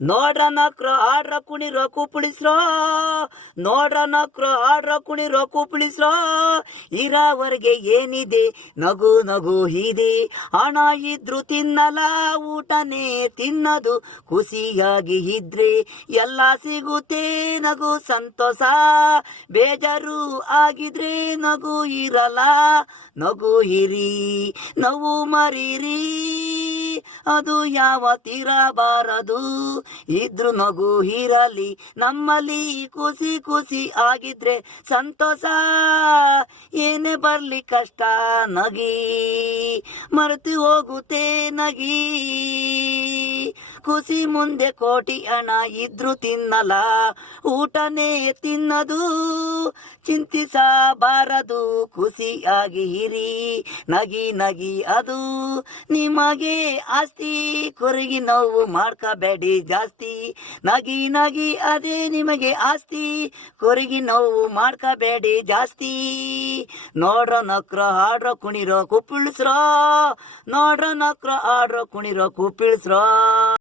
ನೋಡ್ರ ನಕ್ರ ಆಡ್ರ ಕುಣಿರೋ ಕುಪ್ಪಳಿಸ್ರೋ, ನೋಡ್ರ ನಕ್ರ ಆಡ್ರ ಕುಣಿರೋ ಕುಪ್ಪಳಿಸ್ರೋ. ಇರಾವರ್ಗೆ ಏನಿದೆ ನಗು ನಗು ಇದೆ, ಹಣ ಇದ್ರು ತಿನ್ನಲ ಊಟನೇ ತಿನ್ನದು. ಖುಷಿಯಾಗಿ ಇದ್ರೆ ಎಲ್ಲ ಸಿಗುತ್ತೆ ನಗು ಸಂತೋಷ. ಬೇಜಾರು ಆಗಿದ್ರೆ ನಗು ಇರಲ್ಲ, ನಗು ಇರಿ ನೋವು ಮರೀರಿ, ಅದು ಯಾವತ್ತಿರಬಾರದು. ಇದ್ರು ನಗು ಇರಲಿ ನಮ್ಮಲ್ಲಿ, ಖುಷಿ ಖುಷಿ ಆಗಿದ್ರೆ ಸಂತೋಷ. ಏನೇ ಬರ್ಲಿ ಕಷ್ಟ ನಗಿ ಮರೆತು ಹೋಗುತ್ತೆ ನಗಿ. ಖುಷಿ ಮುಂದೆ ಕೋಟಿ ಹಣ ಇದ್ರು ತಿನ್ನಲ ಊಟನೇ ತಿನ್ನದು. ಚಿಂತಿಸಬಾರದು ಖುಷಿಯಾಗಿ ಇರಿ, ನಗಿ ನಗಿ ಅದು ನಿಮಗೆ ಆಸ್ತಿ. ಕೊರಗಿ ನೋವು ಮಾಡ್ಕೋಬೇಡಿ ಜಾಸ್ತಿ, ನಗಿ ನಗಿ ಅದೇ ನಿಮಗೆ ಆಸ್ತಿ. ಕೊರಗಿ ನೋವು ಮಾಡ್ಕೋಬೇಡಿ ಜಾಸ್ತಿ. ನೋಡ್ರ ನಕ್ರ ಆಡ್ರ ಕುಣಿರೋ ಕುಪ್ಪಳಿಸ್ರೋ, ನೋಡ್ರ ನಕ್ರ ಆಡ್ರ ಕುಣಿರೋ ಕುಪ್ಪಳಿಸ್ರೋ.